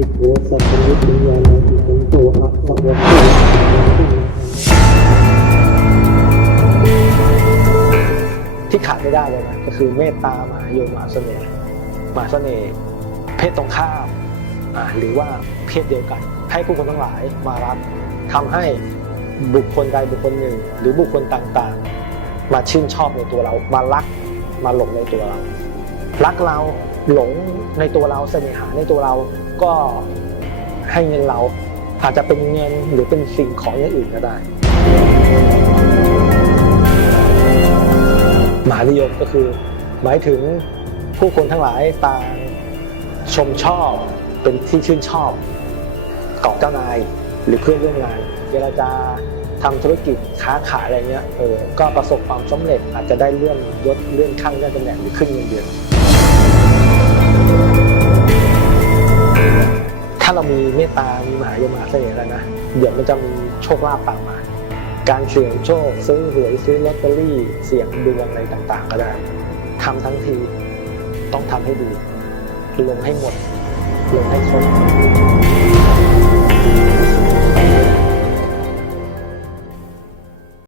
ติโวสัพพนิปิญาณอิสันโตอะภะวะโตที่ขาดไม่ได้เลยนะก็คือเมตตามหาโยมหาเสน่ห์มหาเสน่ห์เพศตรงข้ามอ่าหรือว่าเพศเดียวกัน ให้ผู้คนทั้งหลายมารับทำให้บุคคลใดบุคคลหนึ่ง หรือบุคคลต่างๆ มาชื่นชอบในตัวเรามารักมาหลงในตัวเรา รักเราหลงในตัวเราเสน่หาในตัวเราก็ให้เงินเราอาจจะเป็นเงินหรือเป็นสิ่งของอย่างอื่นก็ได้มหานิยมก็คือ หมายถึงผู้คนทั้งหลายต่างชมชอบเป็นที่ชื่นชอบของเจ้านายหรือเพื่อนร่วมงานเวลาจะทำธุรกิจค้าขายอะไรเงี้ยเออก็ประสบความสำเร็จอาจจะได้เลื่อนยศเลื่อนขั้นเลื่อนตำแหน่งหรือขึ้นเงินเดือน ถ้าเรามีเมตตา มีมหายมหาเสน่ห์แล้วนะ เดี๋ยวมันจะมีโชคลาภตามมา การเสี่ยงโชค ซื้อหวยซื้อลอตเตอรี่ เสี่ยงดวงอะไรต่างๆ ก็ได้ทำทั้งทีต้องทำให้ดี ลงให้หมด ลงให้ครบ